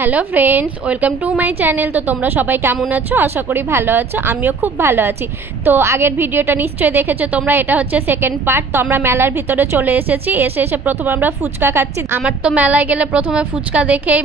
Hello friends, welcome to my channel. তো তোমরা সবাই কেমন আছো? আশা করি ভালো আছো। আমিও খুব ভালো আছি। তো আগের ভিডিওটা নিশ্চয়ই দেখেছো তোমরা, এটা হচ্ছে সেকেন্ড পার্ট। তো আমরা মেলার ভিতরে চলে এসেছি। এসে প্রথমে আমরা ফুচকা খাচ্ছি। আমার তো মেলায় গেলে প্রথমে ফুচকা দেখেই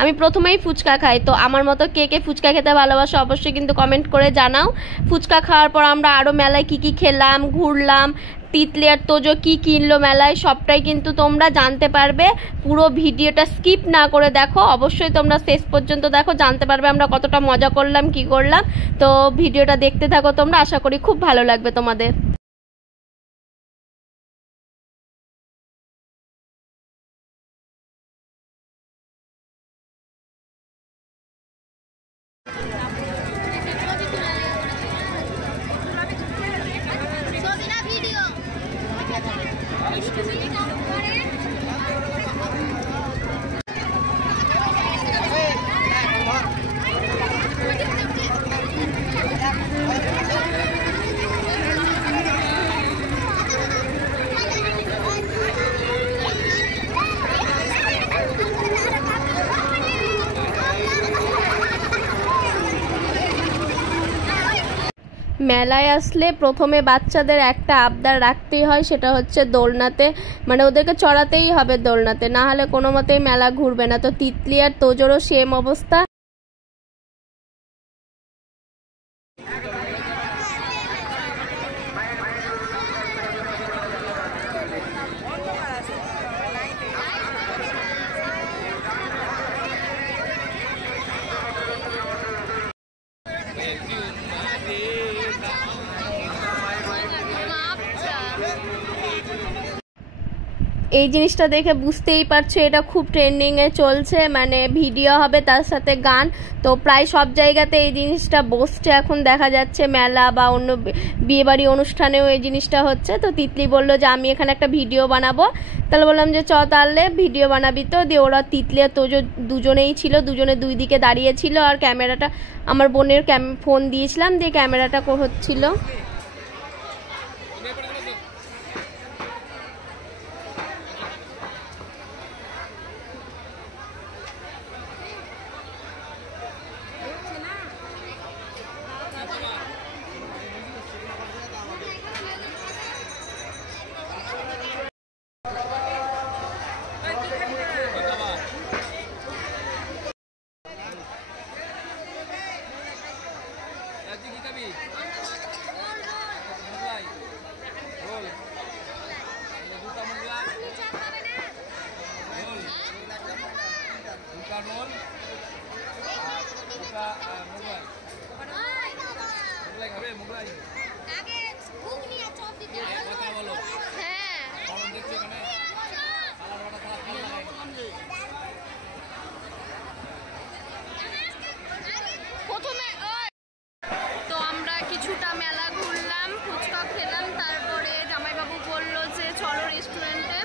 আমি প্রথমেই ফুচকা খাই। তো আমার মতো কে কে ফুচকা খেতে ভালোবাসো অবশ্যই কিন্তু কমেন্ট করে জানাও। ফুচকা খাওয়ার পর আমরা আরও মেলায় কী কী খেলাম, ঘুরলাম, তিতলি আর তোজো কি কিনলো মেলায়, সবটাই কিন্তু তোমরা জানতে পারবে। পুরো ভিডিওটা স্কিপ না করে দেখো, অবশ্যই তোমরা শেষ পর্যন্ত দেখো, জানতে পারবে আমরা কতটা মজা করলাম, কি করলাম। তো ভিডিওটা দেখতে থাকো তোমরা, আশা করি খুব ভালো লাগবে তোমাদের। মেলায় আসলে প্রথমে বাচ্চাদের একটা আবদার রাখতেই হয়, সেটা হচ্ছে দোলনাতে, ওদেরকে চড়াতেই হবে দোলনাতে, না হলে কোনো মতেই মেলা ঘুরবে না। তো তিতলি আর তোজোরও সেম অবস্থা। এই জিনিসটা দেখে বুঝতেই পারছো এটা খুব ট্রেন্ডিংয়ে চলছে, ভিডিও হবে তার সাথে গান। তো প্রায় সব জায়গাতে এই জিনিসটা বসছে, এখন দেখা যাচ্ছে মেলা বা অন্য বিয়েবাড়ি অনুষ্ঠানেও এই জিনিসটা হচ্ছে। তো তিতলি বললো যে আমি এখানে একটা ভিডিও বানাবো। তাহলে বললাম যে তাহলে ভিডিও বানাবি। তো দিয়ে ওরা তিতলি আর তোজো দুজনেই ছিল, দুজনে দুই দিকে দাঁড়িয়েছিল, আর ক্যামেরাটা আমার বোনের ফোন দিয়েছিলাম, দিয়ে ক্যামেরাটা হচ্ছিল। তো আমরা কিছুটা মেলা ঘুরলাম, ফুচকা খেলাম, তারপরে জামাইবাবু বললো যে চলো রেস্টুরেন্টে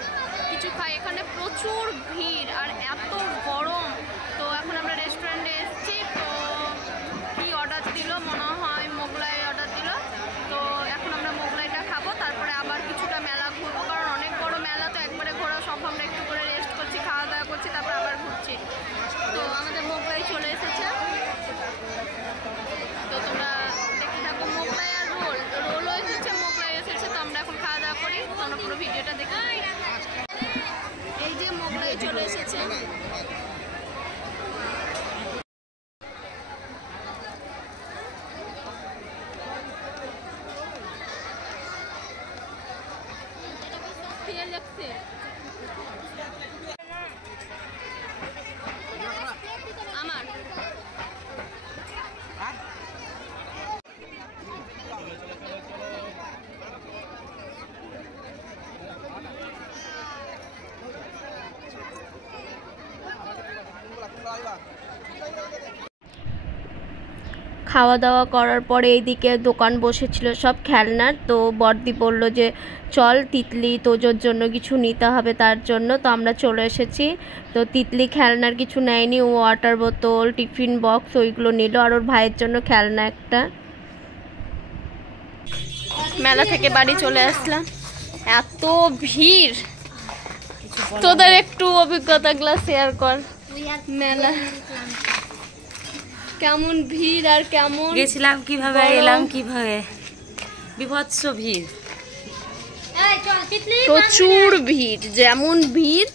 কিছু খাই। এখানে প্রচুর ভিড় আর এত গরম। তো এখন আমরা রেস্টুরেন্টে এসেছি। তো কি অর্ডার দিল, মনে হয় মোগলাই অর্ডার দিল। তো এখন আমরা মোগলাইটা খাবো, তারপরে আবার কিছুটা মেলা ঘুরবো, কারণ অনেক বড় মেলা, তো একবারে ঘোরা সম্ভব না। একটু করে রেস্ট করছি, খাওয়া দাওয়া করছি, তারপর আবার ঘুরছি। তো আমাদের মোগলাই চলে এসেছে। তো তোমরা দেখতে থাকো। মোগলাই আর রোলও এসেছে, মোগলাই এসেছে। তো আমরা এখন খাওয়া দাওয়া করি, তোমরা পুরো ভিডিওটা দেখো। এই যে মোগলাই চলে এসেছে। আমার খাওয়া দাওয়া করার পরে এইদিকে দোকান বসেছিল সব খেলনার। তো বড়দি বললো যে চল তিতলি তোজোর জন্য কিছু নিতে হবে তার জন্য। তো আমরা চলে এসেছি। তো তিতলি খেলনার কিছু নেয়নি, ও ওয়াটার বোতল, টিফিন বক্স ওইগুলো নিল, আর ওর ভাইয়ের জন্য খেলনা একটা। মেলা থেকে বাড়ি চলে আসলাম, এত ভিড়। তোদের একটু অভিজ্ঞতাগুলো শেয়ার কর। মেলা কেমন ভিড় আর কেমন গেছিলাম কিভাবে এলাম কিভাবে, বিভৎস ভিড়, প্রচুর ভিড়, যেমন ভিড়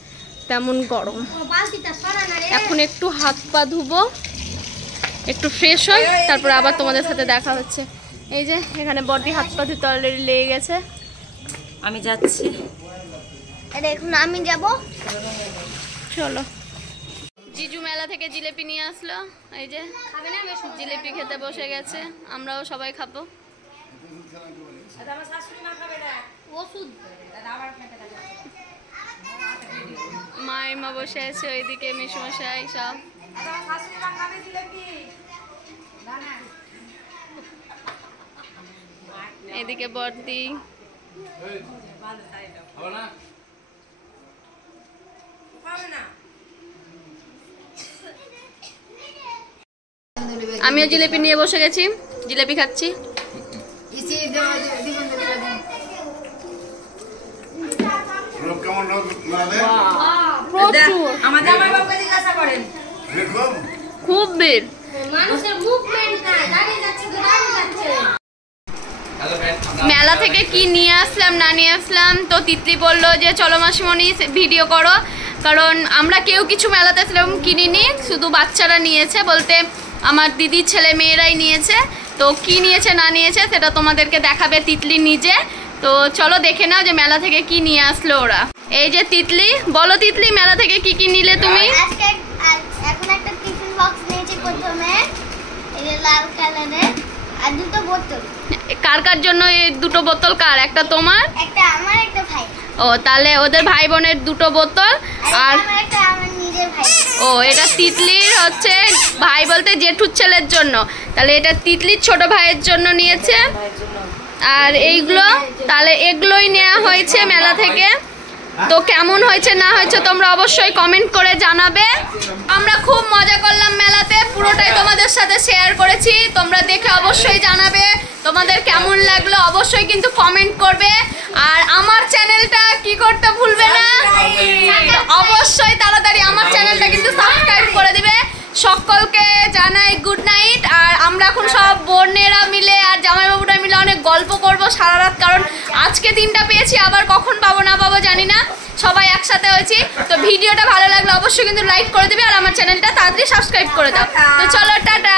তেমন গরম। এখন একটু হাত পা ধুবো, একটু ফ্রেশ হই, তারপর আবার তোমাদের সাথে দেখা হচ্ছে। এই যে এখানে বড়দি হাত পা ধুতে অলরেডি লেগে গেছে। আমি যাচ্ছি, এখন আমি যাব। চলো। জিজু মেলা থেকে জিলেপি নিয়ে আসলো, এই যে জিলেপি খেতে বসে গেছে, আমরাও সবাই খাবো। মাইমা বসে আছে ওইদিকে, মেশমশাই সব। এদিকে বর্দি, আমিও জিলেপি নিয়ে বসে গেছি, জিলেপি খাচ্ছি। খুব ভিড়, মেলা থেকে কি নিয়ে আসলাম না নিয়ে আসলাম তো তিতলি বললো যে চলো মাসিমণি ভিডিও করো, কারণ আমরা কেউ কিছু মেলাতে সেরকম কিনিনি, শুধু বাচ্চারা নিয়েছে, বলতে আমার দিদির ছেলে মেয়েরাই নিয়েছে। তো কি নিয়েছে না নিয়েছে সেটা তোমাদেরকে দেখাবে তিতলি নিজে। তো চলো দেখে নাও যে মেলা থেকে কি নিয়ে আসলো ওরা। এই যে তিতলি, বলো তিতলি মেলা থেকে কি কি নিলে তুমি? এখন একটা টিফিন বক্স নিয়েছি প্রথমে, এই যে লাল কালারের, আর দুটো বোতল। কার কার জন্য এই দুটো বোতল? কার? একটা তোমার, একটা আমার, একটা ভাই। ও তাহলে ওদের ভাই বোনের দুটো বোতল। আর একটা আমার নিজের ভাই। ও এটা তিতলির হচ্ছে ভাই বলতে জেঠুর ছেলের জন্য, তাহলে এটা তিতলির ছোট ভাইয়ের জন্য নিয়েছে। আর এইগুলো তাহলে এগুলোই নেওয়া হয়েছে মেলা থেকে। তো কেমন হয়েছে না হয়েছে তোমরা অবশ্যই কমেন্ট করে জানাবে। আমরা খুব মজা করলাম মেলাতে, পুরোটাই তোমাদের সাথে শেয়ার করেছি, তোমরা দেখে অবশ্যই জানাবে তোমাদের কেমন লাগলো, অবশ্যই কিন্তু কমেন্ট করবে। আর আমার চ্যানেলটা কি করতে ভুলবে না, অবশ্যই তাড়াতাড়ি আমার চ্যানেলটা কিন্তু সাবস্ক্রাইব করে দিবে। সকলকে জানাই গুড নাইট। আর আমরা এখন সব বোনেরা মিলে আর জামাইবাবুরা মিলে অনেক গল্প করব সারা রাত, কারণ আজকে দিনটা পেয়েছি, আবার কখন পাবো না পাবো জানি না, সবাই একসাথে হয়েছি। তো ভিডিওটা ভালো লাগলে অবশ্যই কিন্তু লাইক করে দিবে, আর আমার চ্যানেলটা তাড়াতাড়ি সাবস্ক্রাইব করে দাও। তো চলো টাটা।